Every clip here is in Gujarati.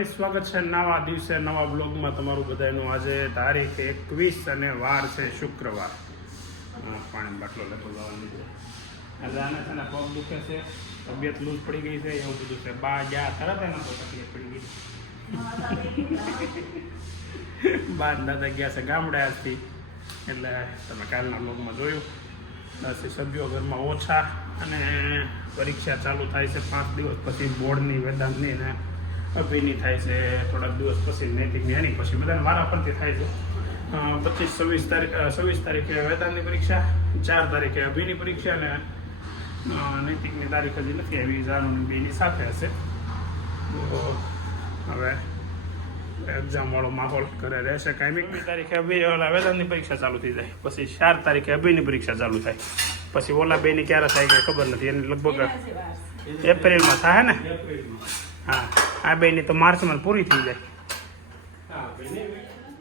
ફરી સ્વાગત છે નવા દિવસે નવા બ્લોગમાં તમારું બધાનું. આજે તારીખ 21 અને વાર છે શુક્રવાર. પાણી બાટલો લેતો જવાની છે. આજે આને છે ને પગ દુખે છે, તબિયત લૂઝ પડી ગઈ છે, એવું બધું છે. બા ગયા તરત એના તો તકલીફ પડી ગઈ. બા દાદા ગયા છે ગામડે આજથી, એટલે તમે કાલના બ્લોગમાં જોયું. 10 સભ્યો ઘરમાં ઓછા અને પરીક્ષા ચાલુ થાય છે 5 દિવસ પછી બોર્ડની, વેદાંતની ને અભિની થાય છે. થોડાક દિવસ પછી નૈતિકની, એની પછી બધાને વારાફરતી થાય છે. 26 તારીખે વેદાંતની પરીક્ષા, 4 તારીખે અભિની પરીક્ષા અને નૈતિકની તારીખ હજી નથી આવી. જાણુની બેની સાથે હશે. તો હવે એક્ઝામવાળો માહોલ ઘરે રહેશે કાયમી. 1 તારીખે વેદાંતની પરીક્ષા ચાલુ થઈ જાય, પછી 4 તારીખે અભિની પરીક્ષા ચાલુ થાય, પછી ઓલા બેની ક્યારે થાય કંઈ ખબર નથી. એને લગભગ એપ્રિલમાં થાય ને. હા, આ બેની તો માર્ચમાં પૂરી થઈ જાય.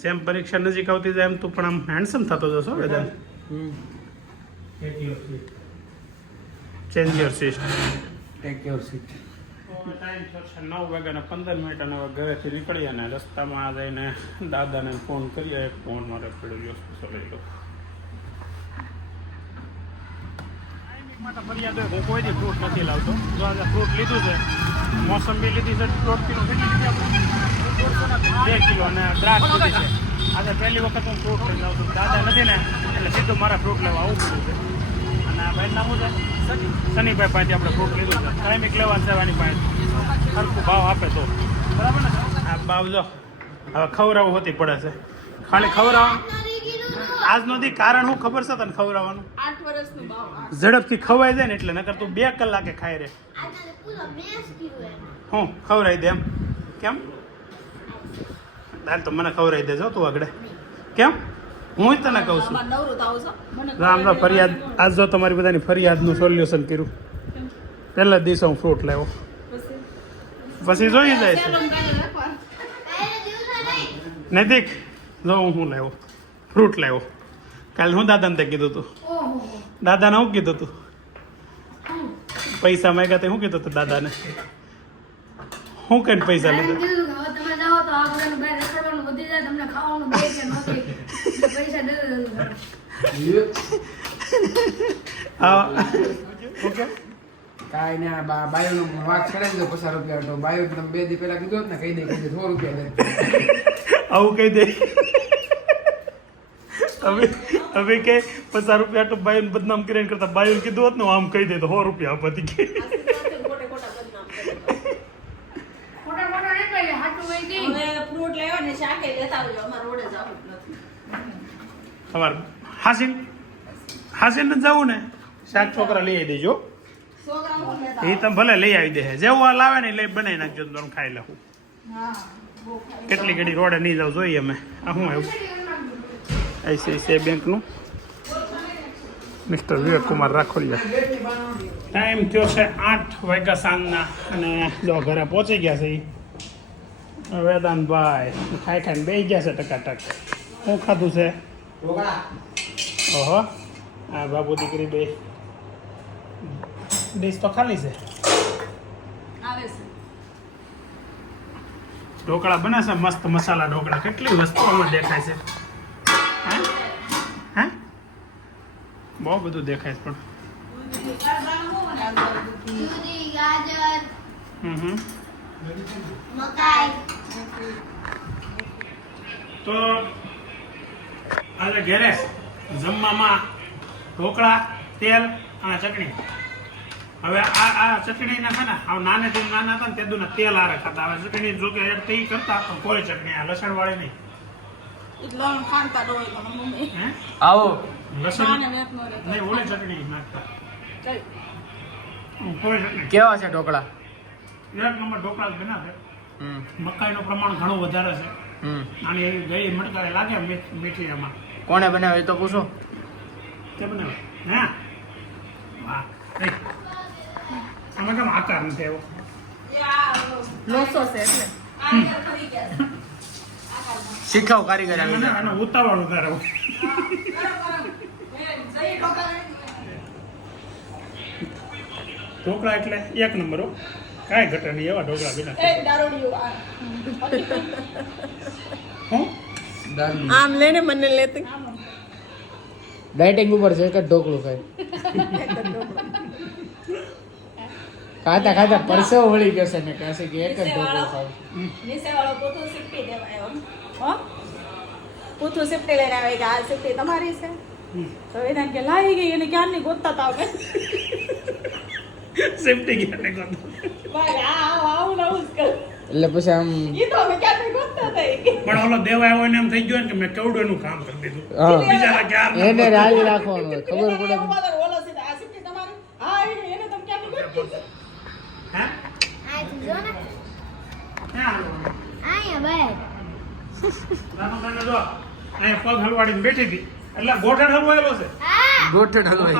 સેમ પરીક્ષા નજીક આવતી જાય એમ તું પણ આમ હેન્ડસમ થતો જશો Vedant. Change your seat, take your seat. Time થયો છે 9:15 અને હવે ઘરેથી નીકળીએ અને રસ્તામાં જઈને દાદાને ફોન કરીએ. એક ફોન મારે પડ્યો લઈ લો. માટે ફરિયાદ હોય, હું કોઈ દી ફ્રૂટ નથી લાવતો. જો આજે ફ્રૂટ લીધું છે, મોસંબી લીધી છે 1.5 કિલો, કેટલી લીધી આપણે 2 કિલો, અને દ્રાક્ષ લીધી છે. આજે પહેલી વખત હું ફ્રૂટ લઈ જાઉં છું. દાદા નથી ને એટલે સીધું મારા ફ્રૂટ લેવા આવું પડ્યું છે. અને આ ભાઈ નામ છે શનિભાઈ પાસે આપણે ફ્રૂટ લીધું છે. કાયમિક લેવા છે એની પાસે, સરખું ભાવ આપે તો બરાબર ને. આ ભાવ જો હવે ખવડાવવું હોતી પડે છે. ખાલી ખવડાવવાનું આજનો દી કારણ શું ખબર છે તને ખવડાવવાનું? 8 વર્ષનું ભાવ ઝડપથી ખવાઈ જાય ને એટલે, નકર તું 2 કલાકે ખાઈ રે. હું ખવડાવી દે એમ કેમ? હાલ તો મને ખવડાવી દેજો તું આગળ. કેમ? હું જ તને કહું છું. રામ રામ. ફરિયાદ આજ જો તમારી બધાની ફરિયાદનું સોલ્યુશન કર્યું. પહેલા દિવસે હું ફ્રૂટ લાવ્યો, પછી જોઈ જાય છે. નૈતિક જો હું લાવ્યો ફ્રૂટ લાવ્યો. કાલે હું દાદાને તે કીધું હતું. દાદાને શું કીધું હતું? પૈસા માંગ્યા તે શું કીધું હતું દાદાને? શું કઈ પૈસા લીધા? કાંઈ ને બાયો વાત કરાવી દો 50 રૂપિયા. તો બાયો તમે 2 દી પહેલા કીધું ને, કહી દે 100 રૂપિયા દે. આવું કહી દે. હવે કે 50 રૂપિયા તો બાયું બદનામ કરીને કરતા બાયું કીધું હોત ને આમ કહી દે તો 100 રૂપિયા આપતી કે તમારે હાસીન જવું ને શાક છોકરા લઈ આવી દેજો. એ તમે ભલે લઈ આવી દે, જેવું આ લાવે ને લઈ બનાવી નાખજો તો ખાઈ લઉં. કેટલી ઘડી રોડે નહીં જાવ જોઈએ અમે. આ શું આવ્યું? ICICI બેંકનું મિસ્ટર વિવેકકુમાર રાખોલિયા. ટાઈમ થયો છે 8 વાગ્યા સાંજના અને જો ઘરે પહોંચી ગયા છે. વેદાંતભાઈ ખાઈ ખાઈને બેસી ગયા છે ટકાટક. શું ખાધું છે? ઓહો, હા બાબુ દીકરી બે ડીશ તો ખાલી છે. ઢોકળા બને છે મસ્ત મસાલા ઢોકળા. કેટલી વસ્તુઓમાં દેખાય છે. હે બહુ બધું દેખાય છે પણ તો આજે ઘરે જમવામાં ઢોકળા, તેલ અને ચટણી. હવે આ ચટણીના છે ને નાના હતા ને તેદુના તેલ આરે ખાતા. હવે ચટણી જો કે એડ થઈ કરતા પણ કોઈ ચટણી આ લસણ વાળી નહીં. આવો લસણ નહીં, ઓલી ચટણી નાખતા. કોઈ ચટણી કેવા છે ઢોકળા? 1 નંબર ઢોકળા જ બનાવે. મકાઈનું પ્રમાણ ઘણું વધારે છે. આની એવી ગઈ મટકાઈ લાગે મીઠી. એમાં કોણે બનાવે તો પૂછો. તે બનાવે હા. વાહ, આમાં કેમ આકાર નથી આવ્યો? શીખાવ કારીગર આનો ઉતાવળ વધારે. ઢોકળા એટલે 1 નંબર. કાંઈ ઘટે નહીં એવા ઢોકળા બિના એક દારૂડિયું આ. હું દારૂ આમ લઈને મને લેતી ડાયટિંગ ઉપર છે એક જ ઢોકળું ખાય ખાતા ખાતા પરસેવો વળી ગયો છે ને કહેશે કે એક જ ઢોકળું ખાવ નીચે વાળો પોતું સિફ્ટી દેવાયો હો પોતું સિફ્ટી લઈને આવે કે આ સિફ્ટી તમારી છે તો વેદાંત કે લાવી ગઈ અને ક્યારની ગોતતા તાવ કે સેફટી ગયા ને કોણ ભાઈ આવું નવું જ કર એટલે પછી આમ ઈ તો અમે ક્યારની ગોતતા હતા ઈ કે પણ ઓલો દેવા આવ્યો ને એમ થઈ ગયો ને કે મેં કવડોનું કામ કરી દીધું હા બિચારા ક્યાર એને રાજી રાખવાનું હોય ખબર પડે એવું બધા ઓલો સીધા આ સિફ્ટી તમારી હા એને તમે ક્યારની ગોતી હે આ જો ને ક્યાં આયા બાય રામકાને જો અહીંયા પગ હલવાડીને બેઠી હતી એટલે ગોઠણ હલવાયેલો છે હા ગોઠણ હલવાઈ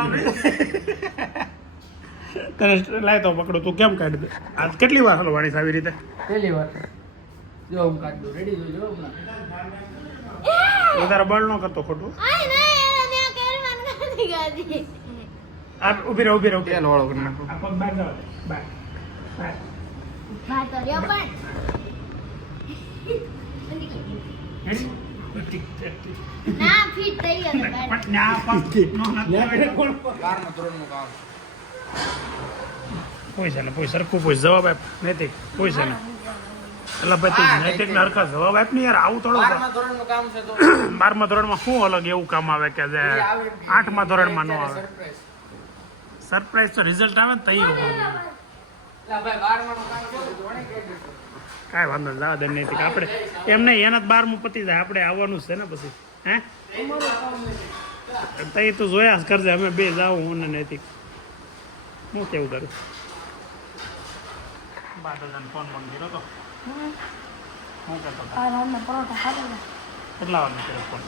તને લાય તો પકડો તું કેમ કાઢી દે આજ કેટલી વાર હલવાડીશ આવી રીતે પહેલી વાર જો હું કાઢ દઉં રેડી જોજો હમણાં વધારે બળ ન કરતો ખોટું આય ના એને ત્યાં કરવાનું નથી ગાદી આ ઊભી રહો ઊભી રહો તેલ વાળો કરી નાખો આ પગ બહાર જાવ બહાર બહાર વાત તો રહ્યો પણ ઠીક ઠીક ના ફિટ થઈ ગયો તો બાય. પણ ના પગ નો નથી કોણ 12મા ધોરણનું કામ પૈસા ને પૈસા સરખું પૈસા જવાબ આપ નૈતિક પૈસા ને એટલે ભાઈ તું નૈતિક ને હરખા જવાબ આપ ને યાર આવું થોડું 12મા ધોરણનું કામ છે તો 12મા ધોરણમાં શું અલગ એવું કામ આવે કે જે 8મા ધોરણમાં ન આવે સરપ્રાઈઝ તો રિઝલ્ટ આવે ને તઈ ભાઈ 12માનું કામ છે તો જોણે કહી દેજો કાંઈ વાંધો નહીં જવા દે નૈતિક આપણે એમ નહીં એના જ 12મું પતી જાય આપણે આવવાનું જ છે ને પછી હે તઈ તું જોયા જ કરજે અમે બે જાઉં હું ને નૈતિક હું કેવું કરું બાદલને ફોન મંગીરો તો હું કહેતો હતો? આ નાના પરોઠા ખાધા કેટલા વાગે કર્યો ફોન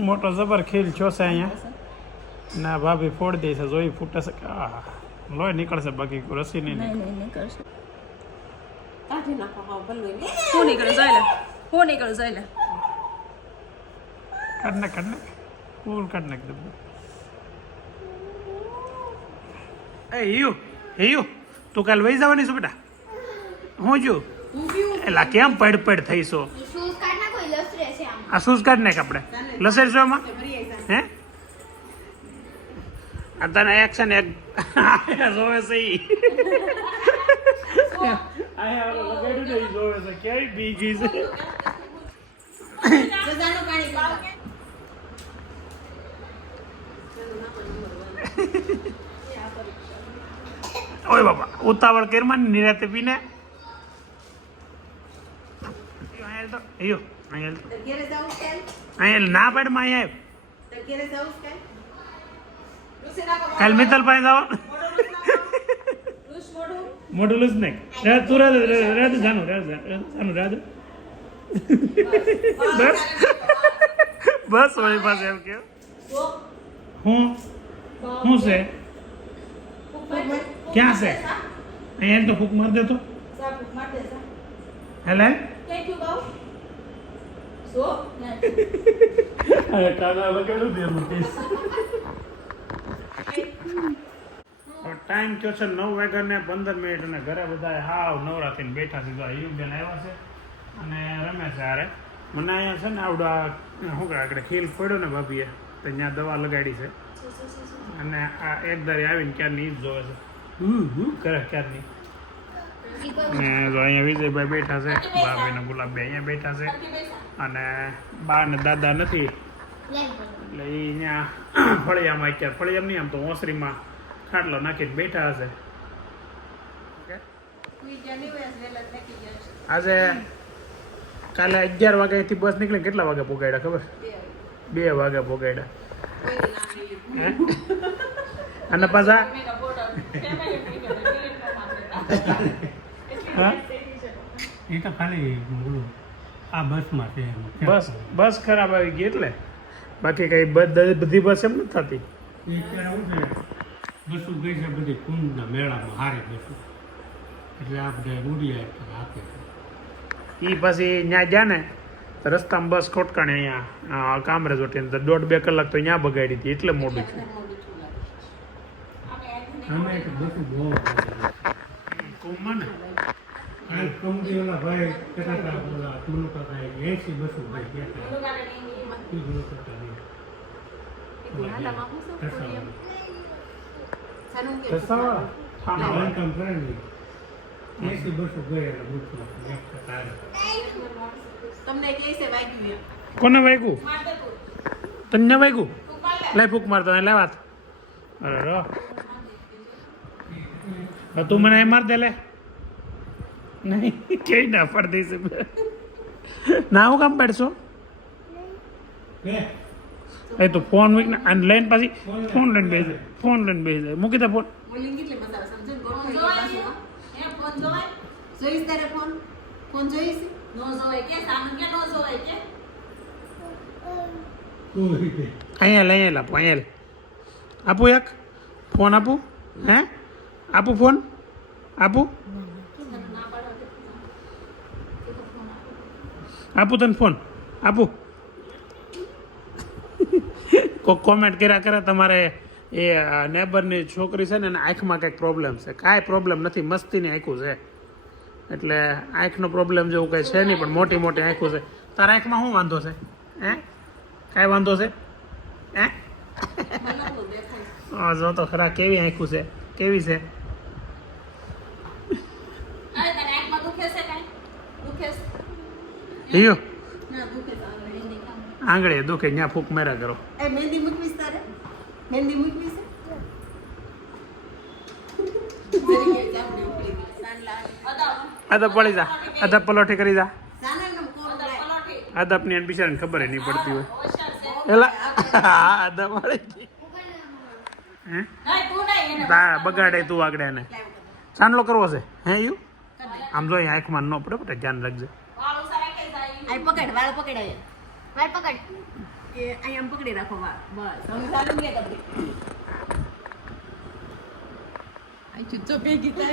મોટો જબર ખીલ છો છે અહીંયા ના ભાભી ફોડ દે છે જોઈ ફૂટે છે કે આહા લોહી નીકળશે બાકી રસી નહીં નીકળે. નહીં કરશે કાઢી નાખો હા ભલે હું નીકળે જાય હું નીકળે જાય કાઢ નાખ ફૂલ કાઢ નાખ દે એ હિયુ તું કાલ વહી જવાની છો બેટા હું જો એલા કેમ પડ થઈશો શૂઝ કાઢના કોઈ લસરે છે આમ આ શૂઝ કાઢ નાખ આપણે લસેડ છો એમાં હે આ તને એક્શન એક જોવે છે ઈ આયા ઓલો લગાડ્યું ને ઈ જોવે છે કેવી બી ગઈ છે જજાનું પાણી પાવ કે ઓય બાપા ઉતાવળ કેરમાં નિરાતે પીને ઘેરે જાઉં છે અહીંયા ના પાડમાં અહીંયા તો ઘેરે જાઉં છે લુસી નાખો કાલ મિત્તલ પાસે જવા લુસ મોડું મોઢું લૂસ નાખ તું રાધે જાનું રાધે બસ બસ વળી પાસે એમ કે હું છે ક્યાં છે અહીંયા તો ફૂક માર દેતો સાબુ માર દે સા હેલે થેન્ક યુ બાઉ સો અરે કાના લગાડું દેલું ટાઈમ થયો છે 9:15 અને ઘરે બધા હાવ નવરાત્રીને બેઠા છે જો બેન આવ્યા છે અને રમે છે હારે મને અહીંયા છે ને આવડા શું કહે આગળ ખીલ પડ્યો ને ભાભીએ તો ત્યાં દવા લગાડી છે અને આ એક દારી આવીને ક્યારની ઈ જ જોવે છે કરે ક્યારની ને જો અહીંયા વિજયભાઈ બેઠા છે ભાભી ને ગુલાબભાઈ અહીંયા બેઠા છે અને બા ને દાદા નથી એટલે એ અહીંયા ફળિયામાં અત્યારે ફળિયામ નહીં આમ તો ઓસરીમાં ખાટલો નાખીને બેઠા હશે આજે કાલે 11 વાગ્યાથી બસ નીકળી કેટલા વાગે પોગાડ્યા ખબર 2 વાગે પોગાડ્યા અને પાછા એ તો ખાલી બોલું આ બસમાં છે એમ. બસ ખરાબ આવી ગઈ એટલે બાકી કઈ બધી બસ એમ નથી થતી એ અત્યારે શું છે બસો ગઈ છે બધી કુંડના મેળામાં હારે બસો એટલે આ બધા રૂડિયા આપે છે એ પછી ત્યાં ગયા ને રસ્તામાં બસ ખોટકાણે અહીંયા કામરેજ હોટી અંદર 1.5-2 કલાક તો અહીંયા બગાડી હતી એટલે મોડું થયું. અમે એક બધું બહુ કોમમાં ને આ કંપનીવાળા ભાઈ કહેતા હતા બોલા તુલુ કાકા 80 બસો ભાઈ કહેતા ઈ જ લોકો હતા નહીં. કસાવાળા? હા, બાંધકામ કરે ને 80 બસો ગયા એટલે બુથમાં એક ટકા આવે. તમને કેસે વાગ્યું એમ કોને વાગ્યું? મારતે તું તને વાગ્યું? તું કાલે લે ફૂક મારતો લે વાત. અરે રો તું મને એ માર દે લે. નહીં કે ના પડ દઈશ ના હું કામ પાડશો કે એ તો ફોન વીક ને અને લઈને પાછી ફોન લઈને બેસી જાય મૂકી દે ફોન. બોલિંગ કેટલી મજા આવે સમજો ફોન જોવાય હે ફોન જોવાય જોઈશ તારે ફોન જોઈશ નો જોવાય કે સામન કે નો જોવાય કે કોઈ રીતે અહીંયા આપો આપું એક ફોન આપું હે આપું ફોન આપું તને ફોન આપું. કોમેન્ટ કર્યા કરે તમારે એ નેબરની છોકરી છે ને એને આંખમાં કંઈક પ્રોબ્લેમ છે. કાંઈ પ્રોબ્લેમ નથી, મસ્તીની આંખું છે. એટલે આંખનો પ્રોબ્લેમ જેવું કંઈ છે નહીં, પણ મોટી મોટી આંખું છે. તારા આંખમાં શું વાંધો છે હે? કાંઈ વાંધો છે હે? જો તો ખરા કેવી આંખું છે, કેવી છે? અરે તને આંખમાં દુખે છે કાઈ દુખે છે હિયો ના દુખે તો મહેંદી કામ આંગળે દુખે ત્યાં ફૂક મેરા કરો. એ મહેંદી મૂકવીશ તારે મહેંદી મૂકવીશ જરી કે ચાપડી ઉપડી સાનલા અદબ પડી જા, અદબ પલોઠી કરી જા. સાનલ કોણ પલોઠી અદબની એને બિચારાને ખબર નહીં પડતી હોય. એલા હા અદબ વાળી હે નહીં તું નહીં એને બગાડે તું આગળ એને ચાંદલો કરવો છે હે યુ આમ જો અહીંયા આંખમાં ન પડે બેટા ધ્યાન રાખજે. વાળ ઉસારા કે જાય આઈ પકડ વાળ પકડાય વાર પકડ કે અહીં આમ પકડી રાખો વાળ બસ હવે ચાલુ કે કરી આઈ ચુચ્ચો ભેગી થાય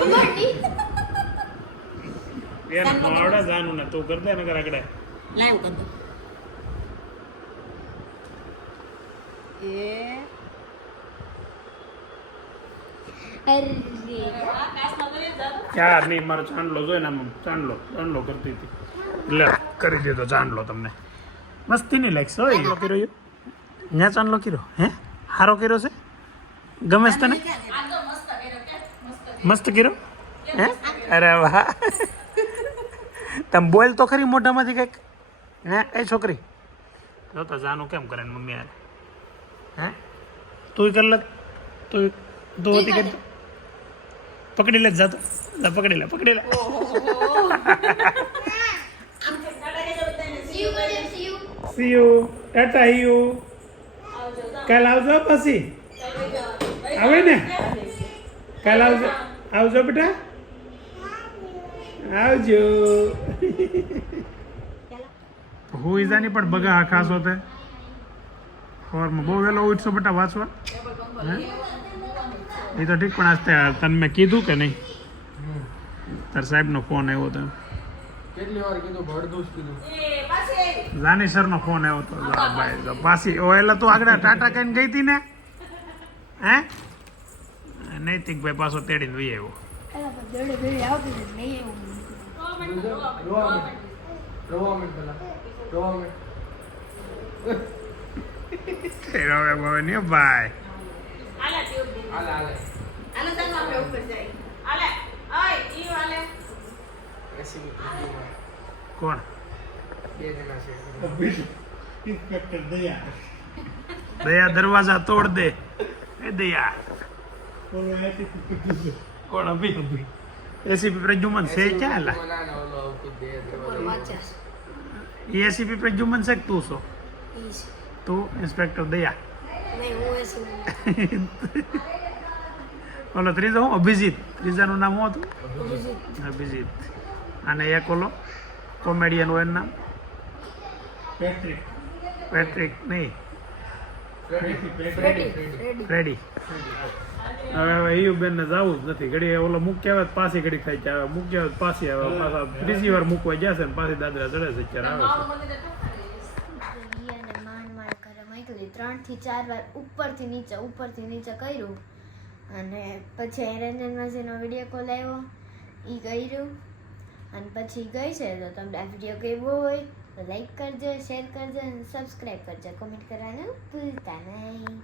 એને આવડે જાનું ને તું કર દે ને કર આગળ. લાઈવ કર દો એ અરે ક્યાર નહીં મારો ચાંદલો જોઈને આમ ચાંદલો કરતી હતી એટલે કરી દીધો ચાંદલો તમને. મસ્તી નહીં લાગશે હોય કર્યો ત્યાં ચાંદલો કર્યો હે? સારો કર્યો છે? ગમે છે તને? આ તો મસ્ત કર્યો કે મસ્ત કર્યો હે? અરે વાહ તમે બોલ તો ખરી મોઢામાંથી કંઈક હે? એ છોકરી જો તો જાનું કેમ કરે ને મમ્મી યાર હે? તું કર લે તું હતી કે પકડી લે જાતો પકડી લે આમ કે કાઢે કે બધાને સીયુ બોલે Cu C you tata you કાલ આવજો પછી આવે ને કાલ આવજો બેટા આવજો. હું ઈજાની પણ બગા ખાસો તે સવારમાં બહુ વહેલો ઉઠશો બેટા વાંચવા હે? એ તો ઠીક પણ આજ તને મેં કીધું કે નહીં તાર સાહેબનો ફોન આવ્યો હતો કેટલી વાર કીધું ભડદું જ કીધું એ પાછી જાની સરનો ફોન આવ્યો હતો ભાઈ જો પાછી ઓએલા તું આગળ ટાટા કહીને ગઈ હતી ને હે? નૈતિકભાઈ પાછો તેડીને વહી આવ્યો. દોડે દોડે આવતી હતી નહીં રોવા મિનિટ પેલા રોવા મિનિટ હવે હવે નહીં ભાઈ આલા ટ્યુબ દે હાલે આલા ચાલો આપણે ઉપર જાય આલે ઓય ઈ આલે એસી કોણ બે જણા છે ઇન્સ્પેક્ટર દયા દયા દરવાજા તોડ દે એ દયા બોલો આથી કોણ અભી એસીપી પ્રજ્યુમન છે ક્યાં લા ના ઓલો આવતી દે ઉપર વાંચ્યા એસીપી પ્રજ્યુમન છે કે તું છો ઈશ તું ઇન્સ્પેક્ટર દયા નહીં હું એસી ઓલો ત્રીજો હું અભિજીત ત્રીજાનું નામ શું હતું અભિજીત અને એક ઓલો કોમેડિયન હોય એનું નામ પેટ્રિક પેટ્રિક નહીં રેડી રેડી રેડી હવે EU બેન ને જવું જ નથી ઘડી ઓલો મૂક્યા આવે તો પાછી ઘડી ખાઈ આવે મૂક્યા આવે તો પાછી આવે પાછા ત્રીજી વાર મૂકવા ગયા છે ને પાછી દાદરા ચડે છે અત્યારે આવે છે રિયાને માંડ માંડ કરે મોકલી 3 થી 4 વાર ઉપરથી નીચે કર્યું અને પછી રંજન માસીનો વિડીયો કોલ આવ્યો એ કર્યું અને પછી ગઈ છે. તો તમને આ વિડીયો કેવો હોય તો લાઈક કરજો, શેર કરજો અને સબસ્ક્રાઈબ કરજો, કોમેન્ટ કરવાનું ભૂલતા નહીં.